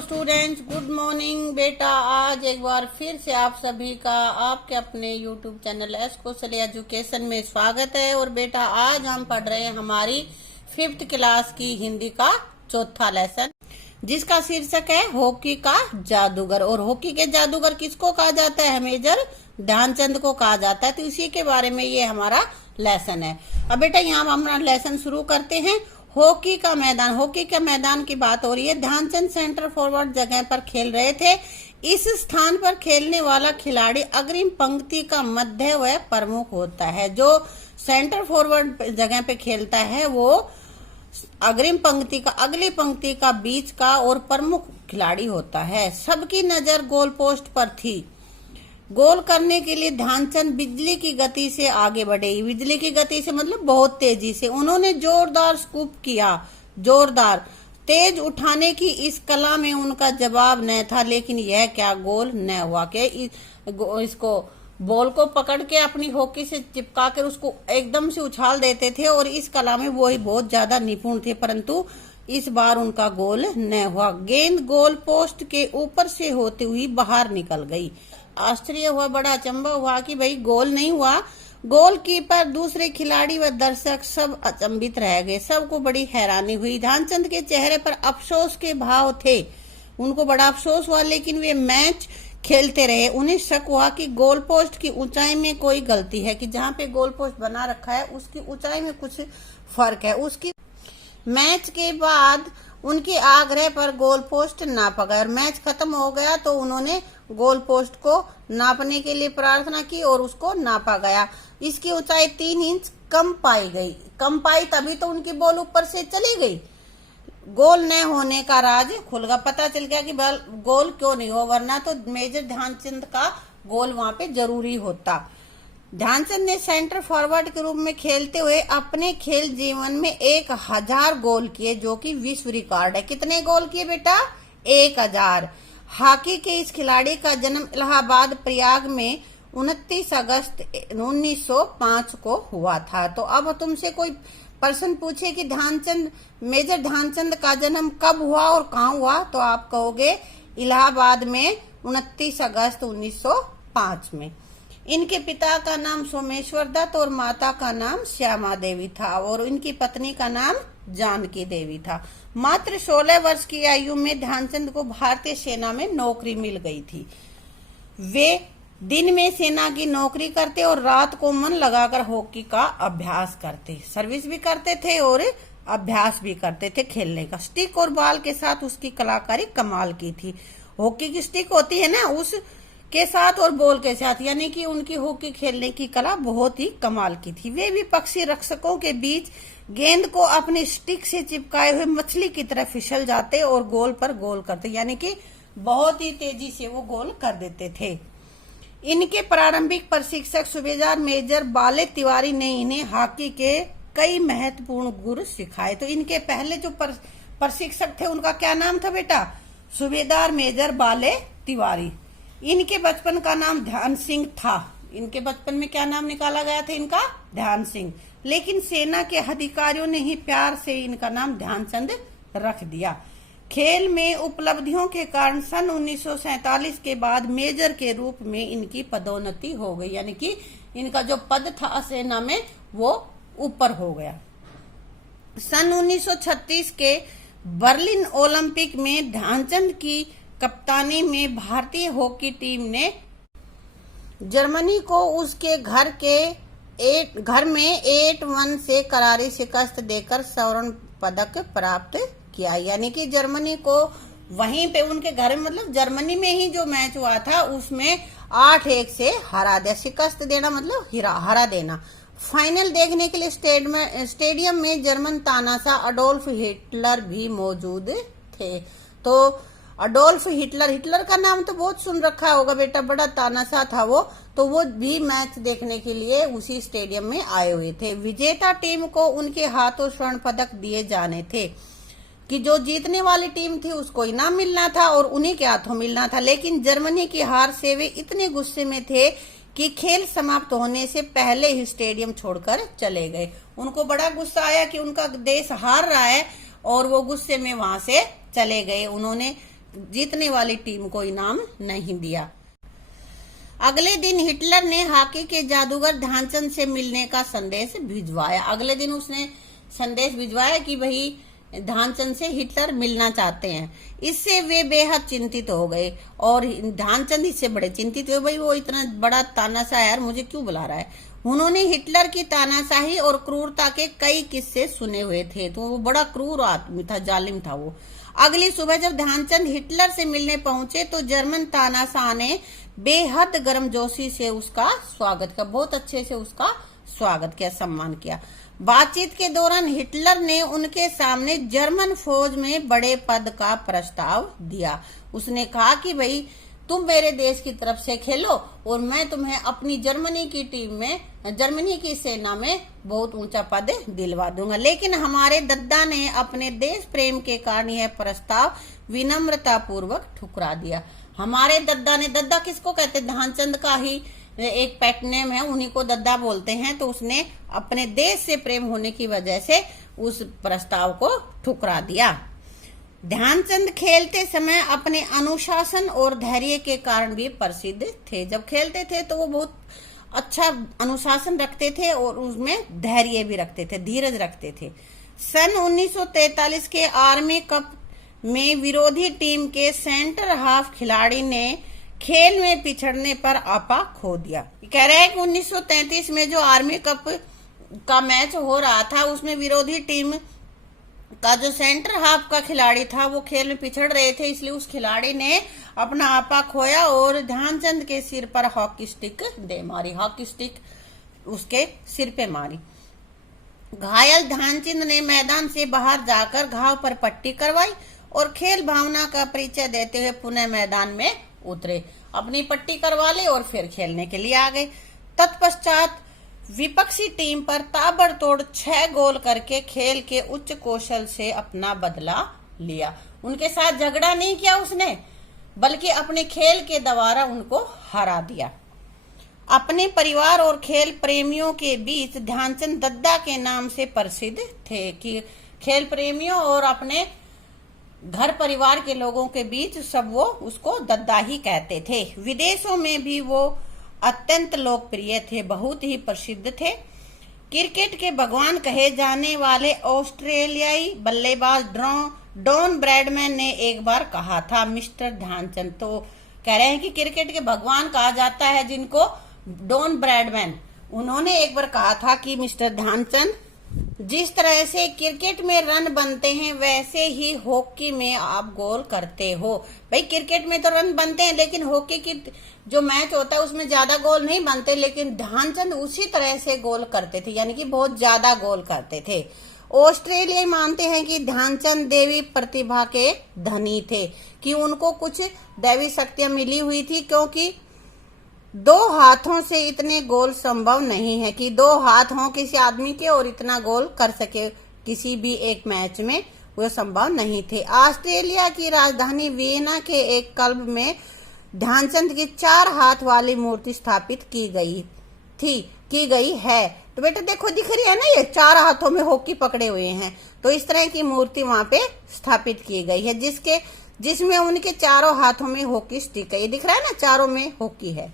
Students, good morning बेटा। आज एक बार फिर से आप सभी का आपके अपने यूट्यूब चैनल एस कौशल एजुकेशन में स्वागत है। और बेटा आज हम पढ़ रहे हैं हमारी 5th क्लास की हिंदी का चौथा लेसन, जिसका शीर्षक है हॉकी का जादूगर। और हॉकी के जादूगर किसको कहा जाता है? मेजर ध्यानचंद को कहा जाता है। तो इसी के बारे में ये हमारा लेसन है। अब बेटा यहाँ हम अपना लेसन शुरू करते हैं। हॉकी का मैदान, हॉकी के मैदान की बात हो रही है। ध्यानचंद सेंटर फॉरवर्ड जगह पर खेल रहे थे। इस स्थान पर खेलने वाला खिलाड़ी अग्रिम पंक्ति का मध्य व प्रमुख होता है। जो सेंटर फॉरवर्ड जगह पे खेलता है वो अग्रिम पंक्ति का, अगली पंक्ति का, बीच का और प्रमुख खिलाड़ी होता है। सबकी नजर गोल पोस्ट पर थी। गोल करने के लिए ध्यानचंद बिजली की गति से आगे बढ़े। बिजली की गति से मतलब बहुत तेजी से। उन्होंने जोरदार स्कूप किया। जोरदार तेज उठाने की इस कला में उनका जवाब न था, लेकिन यह क्या गोल न हुआ। के इसको बॉल को पकड़ के अपनी हॉकी से चिपका कर उसको एकदम से उछाल देते थे और इस कला में वो ही बहुत ज्यादा निपुण थे, परंतु इस बार उनका गोल न हुआ। गेंद गोल पोस्ट के ऊपर से होते हुई बाहर निकल गई। आश्चर्य हुआ, बड़ा अचंभा हुआ कि भाई गोल नहीं हुआ। गोलकीपर, दूसरे खिलाड़ी व दर्शक सब अचंभित रह गए। सबको बड़ी हैरानी हुई। ध्यानचंद के चेहरे पर अफसोस के भाव थे। उनको बड़ा अफसोस हुआ, लेकिन वे मैच खेलते रहे। उन्हें शक हुआ कि गोल पोस्ट की ऊंचाई में कोई गलती है, कि जहाँ पे गोल पोस्ट बना रखा है उसकी ऊंचाई में कुछ फर्क है। उसकी मैच के बाद उनके आग्रह पर गोल पोस्ट नापा गया और मैच खत्म हो गया तो उन्होंने गोल पोस्ट को नापने के लिए प्रार्थना की और उसको नापा गया। इसकी ऊंचाई 3 इंच कम पाई गई। कम पाई तभी तो उनकी बॉल ऊपर से चली गई। गोल न होने का राज खुल गया। पता चल गया कि गोल क्यों नहीं हो, वरना तो मेजर ध्यानचंद का गोल वहां पे जरूरी होता। ध्यानचंद ने सेंटर फॉरवर्ड के रूप में खेलते हुए अपने खेल जीवन में 1000 गोल किए, जो कि विश्व रिकॉर्ड है। कितने गोल किए बेटा? 1000। हॉकी के इस खिलाड़ी का जन्म इलाहाबाद प्रयाग में 29 अगस्त 1905 को हुआ था। तो अब तुमसे कोई पर्सन पूछे कि मेजर ध्यानचंद का जन्म कब हुआ और कहाँ हुआ, तो आप कहोगे इलाहाबाद में 29 अगस्त 1905 में। इनके पिता का नाम सोमेश्वर दत्त और माता का नाम श्यामा देवी था और इनकी पत्नी का नाम जानकी देवी था। मात्र 16 वर्ष की आयु में ध्यानचंद को भारतीय सेना में नौकरी मिल गई थी। वे दिन में सेना की नौकरी करते और रात को मन लगाकर हॉकी का अभ्यास करते। सर्विस भी करते थे और अभ्यास भी करते थे खेलने का। स्टिक और बॉल के साथ उसकी कलाकारी कमाल की थी। हॉकी की स्टिक होती है ना, उस के साथ और बॉल के साथ, यानी कि उनकी हॉकी खेलने की कला बहुत ही कमाल की थी। वे विपक्षी रक्षकों के बीच गेंद को अपनी स्टिक से चिपकाए हुए मछली की तरह फिसल जाते और गोल पर गोल करते, यानी कि बहुत ही तेजी से वो गोल कर देते थे। इनके प्रारंभिक प्रशिक्षक सूबेदार मेजर बाले तिवारी ने इन्हें हॉकी के कई महत्वपूर्ण गुर सिखाए। तो इनके पहले जो प्रशिक्षक थे उनका क्या नाम था बेटा? सूबेदार मेजर बाले तिवारी। इनके बचपन का नाम ध्यान सिंह था। इनके बचपन में क्या नाम निकाला गया था इनका? ध्यान सिंह। लेकिन सेना के अधिकारियों ने ही प्यार से इनका नाम ध्यानचंद रख दिया। खेल में उपलब्धियों के कारण सन 1947 के बाद मेजर के रूप में इनकी पदोन्नति हो गई, यानी कि इनका जो पद था सेना में वो ऊपर हो गया। सन 1936 के बर्लिन ओलंपिक में ध्यानचंद की कप्तानी में भारतीय हॉकी टीम ने जर्मनी को उसके घर में 8-1 से करारी शिकस्त देकर स्वर्ण पदक प्राप्त किया। यानी कि जर्मनी को वहीं पे उनके घर में, मतलब जर्मनी में ही जो मैच हुआ था उसमें 8-1 से हरा दिया। शिकस्त देना मतलब हरा देना। फाइनल देखने के लिए स्टेडियम में जर्मन तानाशाह अडोल्फ हिटलर भी मौजूद थे। तो अडोल्फ हिटलर का नाम तो बहुत सुन रखा होगा बेटा, बड़ा तानाशाह था वो। तो वो भी मैच देखने के लिए उसी स्टेडियम में आए हुए थे। विजेता टीम को उनके हाथों स्वर्ण पदक दिए जाने थे, कि जो जीतने वाली टीम थी उसको इनाम मिलना था और उन्हीं के हाथों मिलना था। लेकिन जर्मनी की हार से वे इतने गुस्से में थे कि खेल समाप्त होने से पहले ही स्टेडियम छोड़कर चले गए। उनको बड़ा गुस्सा आया कि उनका देश हार रहा है और वो गुस्से में वहां से चले गए। उन्होंने जीतने वाली टीम को इनाम नहीं दिया। अगले दिन हिटलर ने हॉकी के जादूगर ध्यानचंद से मिलने का संदेश भिजवाया। अगले दिन उसने संदेश भिजवाया कि भाई ध्यानचंद से हिटलर मिलना चाहते हैं। इससे वे बेहद चिंतित हो गए और ध्यानचंद इससे बड़े चिंतित हुए, भाई वो इतना बड़ा तानाशाह यार मुझे क्यों बुला रहा है। उन्होंने हिटलर की तानाशाही और क्रूरता के कई किस्से सुने हुए थे, तो वो बड़ा क्रूर आदमी था, जालिम था वो। अगली सुबह जब ध्यानचंद हिटलर से मिलने पहुंचे तो जर्मन तानाशाह ने बेहद गर्मजोशी से उसका स्वागत किया, बहुत अच्छे से उसका स्वागत किया, सम्मान किया। बातचीत के दौरान हिटलर ने उनके सामने जर्मन फौज में बड़े पद का प्रस्ताव दिया। उसने कहा कि भाई तुम मेरे देश की तरफ से खेलो और मैं तुम्हें अपनी जर्मनी की टीम में, जर्मनी की सेना में बहुत ऊंचा पद दिलवा दूंगा। लेकिन हमारे दद्दा ने अपने देश प्रेम के कारण यह प्रस्ताव विनम्रता पूर्वक ठुकरा दिया। हमारे दद्दा ने, दद्दा किसको कहते, ध्यानचंद का ही एक पेट नेम है, उन्हीं को दद्दा बोलते हैं। तो उसने अपने देश से प्रेम होने की वजह से उस प्रस्ताव को ठुकरा दिया। ध्यानचंद खेलते समय अपने अनुशासन और धैर्य के कारण भी प्रसिद्ध थे। जब खेलते थे तो वो बहुत अच्छा अनुशासन रखते थे और उसमें धैर्य भी रखते थे, धीरज रखते थे। सन 1943 के आर्मी कप में विरोधी टीम के सेंटर हाफ खिलाड़ी ने खेल में पिछड़ने पर आपा खो दिया। कह रहे हैं कि 1933 में जो आर्मी कप का मैच हो रहा था उसमें विरोधी टीम का जो सेंटर हाफ का खिलाड़ी था वो खेल में पिछड़ रहे थे, इसलिए उस खिलाड़ी ने अपना आपा खोया और ध्यानचंद के सिर पर हॉकी स्टिक दे मारी, हॉकी स्टिक उसके सिर पे मारी। घायल ध्यानचंद ने मैदान से बाहर जाकर घाव पर पट्टी करवाई और खेल भावना का परिचय देते हुए पुनः मैदान में उतरे, अपनी पट्टी करवा ली और फिर खेलने के लिए आ गए। तत्पश्चात विपक्षी टीम पर ताबड़तोड़ 6 गोल करके खेल के उच्च कौशल से अपना बदला लिया। उनके साथ झगड़ा नहीं किया उसने, बल्कि अपने खेल के द्वारा उनको हरा दिया। अपने परिवार और खेल प्रेमियों के बीच ध्यानचंद दद्दा के नाम से प्रसिद्ध थे, कि खेल प्रेमियों और अपने घर परिवार के लोगों के बीच सब वो उसको दद्दा ही कहते थे। विदेशों में भी वो अत्यंत लोकप्रिय थे, बहुत ही प्रसिद्ध थे। क्रिकेट के भगवान कहे जाने वाले ऑस्ट्रेलियाई बल्लेबाज डॉन ब्रैडमैन ने एक बार कहा था मिस्टर ध्यानचंद, तो कह रहे हैं कि क्रिकेट के भगवान कहा जाता है जिनको डॉन ब्रैडमैन, उन्होंने एक बार कहा था कि मिस्टर ध्यानचंद, जिस तरह से क्रिकेट में रन बनते हैं वैसे ही हॉकी में आप गोल करते हो। भाई क्रिकेट में तो रन बनते हैं लेकिन हॉकी की जो मैच होता है उसमें ज्यादा गोल नहीं बनते, लेकिन ध्यानचंद उसी तरह से गोल करते थे, यानी कि बहुत ज्यादा गोल करते थे। ऑस्ट्रेलिया मानते हैं कि ध्यानचंद देवी प्रतिभा के धनी थे, कि उनको कुछ दैवी शक्तियां मिली हुई थी, क्योंकि 2 हाथों से इतने गोल संभव नहीं है कि 2 हाथ हों किसी आदमी के और इतना गोल कर सके किसी भी एक मैच में, वो संभव नहीं थे। ऑस्ट्रेलिया की राजधानी वियना के एक क्लब में ध्यानचंद की 4 हाथ वाली मूर्ति स्थापित की गई है। तो बेटा देखो दिख रही है ना, ये 4 हाथों में हॉकी पकड़े हुए हैं, तो इस तरह की मूर्ति वहां पे स्थापित की गई है जिसमें उनके चारों हाथों में हॉकी स्टिक है। ये दिख रहा है ना, चारों में हॉकी है।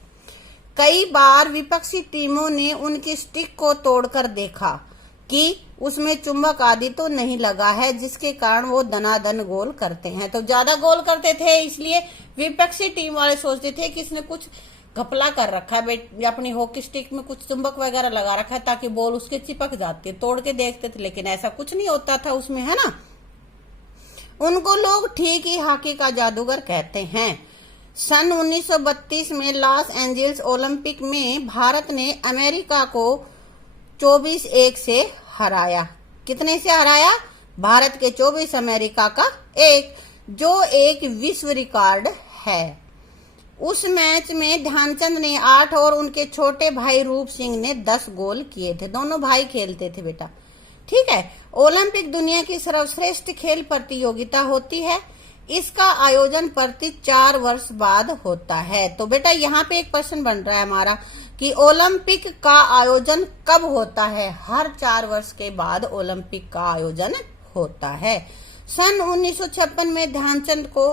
कई बार विपक्षी टीमों ने उनकी स्टिक को तोड़कर देखा कि उसमें चुंबक आदि तो नहीं लगा है, जिसके कारण वो दनादन गोल करते हैं। तो ज्यादा गोल करते थे, इसलिए विपक्षी टीम वाले सोचते थे कि इसने कुछ घपला कर रखा है, अपनी हॉकी स्टिक में कुछ चुंबक वगैरह लगा रखा है ताकि बॉल उसके चिपक जाती है। तोड़ के देखते थे, लेकिन ऐसा कुछ नहीं होता था उसमें, है ना। उनको लोग ठीक ही हॉकी का जादूगर कहते हैं। सन 1932 में लॉस एंजल्स ओलंपिक में भारत ने अमेरिका को 24-1 से हराया। कितने से हराया? भारत के 24, अमेरिका का 1, जो एक विश्व रिकॉर्ड है। उस मैच में ध्यानचंद ने 8 और उनके छोटे भाई रूप सिंह ने 10 गोल किए थे। दोनों भाई खेलते थे बेटा, ठीक है। ओलंपिक दुनिया की सर्वश्रेष्ठ खेल प्रतियोगिता होती है। इसका आयोजन प्रति 4 वर्ष बाद होता है। तो बेटा यहाँ पे एक प्रश्न बन रहा है हमारा कि ओलंपिक का आयोजन कब होता है? हर 4 वर्ष के बाद ओलंपिक का आयोजन होता है। सन 1956 में ध्यानचंद को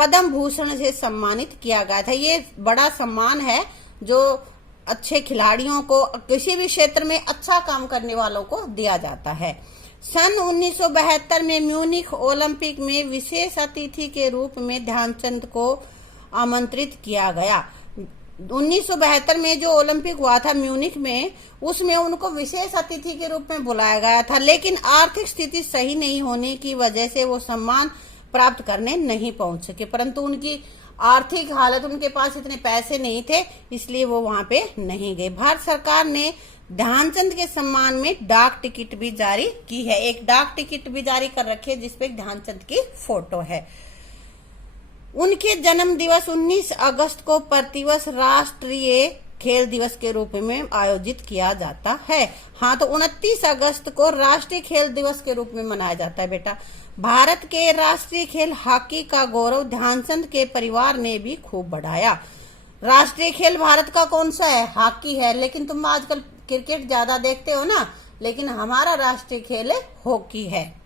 पद्म भूषण से सम्मानित किया गया था। ये बड़ा सम्मान है जो अच्छे खिलाड़ियों को, किसी भी क्षेत्र में अच्छा काम करने वालों को दिया जाता है। सन 1972 में म्यूनिख ओलंपिक में विशेष अतिथि के रूप में ध्यानचंद को आमंत्रित किया गया। 1972 में जो ओलंपिक हुआ था म्यूनिख में, उसमें उनको विशेष अतिथि के रूप में बुलाया गया था, लेकिन आर्थिक स्थिति सही नहीं होने की वजह से वो सम्मान प्राप्त करने नहीं पहुंच सके। परंतु उनकी आर्थिक हालत, उनके पास इतने पैसे नहीं थे, इसलिए वो वहां पे नहीं गए। भारत सरकार ने ध्यानचंद के सम्मान में डाक टिकट भी जारी की है। एक डाक टिकट भी जारी कर रखी है जिसपे ध्यानचंद की फोटो है। उनके जन्म दिवस 19 अगस्त को प्रतिवर्ष राष्ट्रीय खेल दिवस के रूप में आयोजित किया जाता है। हाँ, तो 29 अगस्त को राष्ट्रीय खेल दिवस के रूप में मनाया जाता है बेटा। भारत के राष्ट्रीय खेल हॉकी का गौरव ध्यानचंद के परिवार ने भी खूब बढ़ाया। राष्ट्रीय खेल भारत का कौन सा है? हॉकी है। लेकिन तुम आजकल क्रिकेट ज्यादा देखते हो ना, लेकिन हमारा राष्ट्रीय खेल हॉकी है।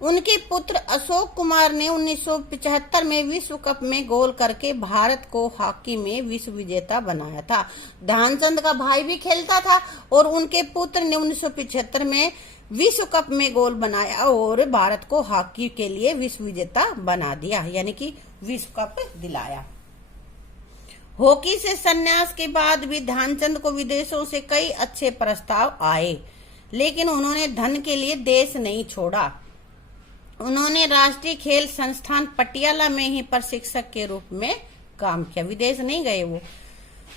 उनके पुत्र अशोक कुमार ने 1975 में विश्व कप में गोल करके भारत को हॉकी में विश्व विजेता बनाया था। ध्यानचंद का भाई भी खेलता था और उनके पुत्र ने 1975 में विश्व कप में गोल बनाया और भारत को हॉकी के लिए विश्व विजेता बना दिया, यानी कि विश्व कप दिलाया। हॉकी से संन्यास के बाद भी ध्यानचंद को विदेशों से कई अच्छे प्रस्ताव आए, लेकिन उन्होंने धन के लिए देश नहीं छोड़ा। उन्होंने राष्ट्रीय खेल संस्थान पटियाला में ही प्रशिक्षक के रूप में काम किया, विदेश नहीं गए वो।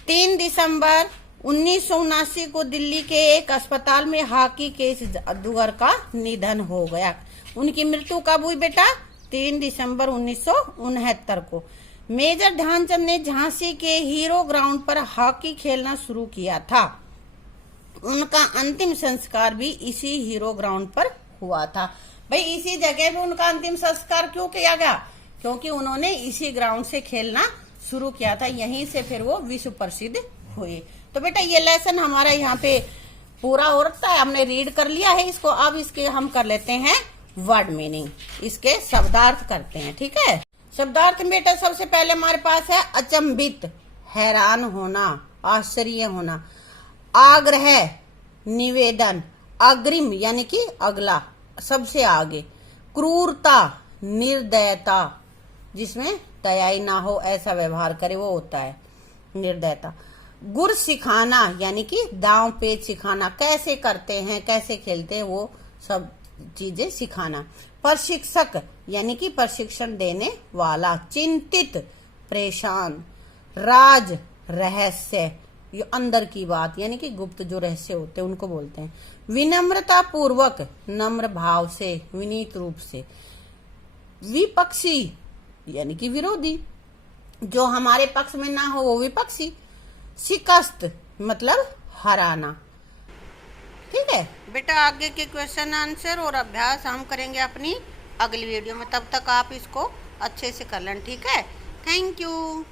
3 दिसंबर 1979 को दिल्ली के एक अस्पताल में हॉकी के इस जादूगर का निधन हो गया। उनकी मृत्यु कब हुई बेटा? 3 दिसंबर 1969 को। मेजर ध्यानचंद ने झांसी के हीरो ग्राउंड पर हॉकी खेलना शुरू किया था। उनका अंतिम संस्कार भी इसी हीरो ग्राउंड पर हुआ था। भाई, इसी जगह पे उनका अंतिम संस्कार क्यों किया गया? क्योंकि उन्होंने इसी ग्राउंड से खेलना शुरू किया था, यहीं से फिर वो विश्व प्रसिद्ध हुए। तो बेटा ये लेसन हमारा यहाँ पे पूरा हो रहा है, हमने रीड कर लिया है इसको। अब इसके हम कर लेते हैं वर्ड मीनिंग, इसके शब्दार्थ करते हैं, ठीक है। शब्दार्थ में बेटा सबसे पहले हमारे पास है अचंभित, हैरान होना, आश्चर्य होना। आग्रह, निवेदन। अग्रिम यानी कि अगला, सबसे आगे। क्रूरता, निर्दयता, जिसमें दयाई ना हो, ऐसा व्यवहार करे, वो होता है निर्दयता। गुर सिखाना यानी कि दांव पेच सिखाना, कैसे करते हैं, कैसे खेलते हैं, वो सब चीजें सिखाना। प्रशिक्षक यानी कि प्रशिक्षण देने वाला। चिंतित, परेशान। राज, रहस्य, ये अंदर की बात यानी कि गुप्त जो रहस्य होते हैं उनको बोलते हैं। विनम्रता पूर्वक, नम्र भाव से, विनीत रूप से। विपक्षी यानी कि विरोधी, जो हमारे पक्ष में ना हो वो विपक्षी। शिकस्त मतलब हराना, ठीक है बेटा। आगे के क्वेश्चन आंसर और अभ्यास हम करेंगे अपनी अगली वीडियो में, तब तक आप इसको अच्छे से कर लें, ठीक है। Thank you.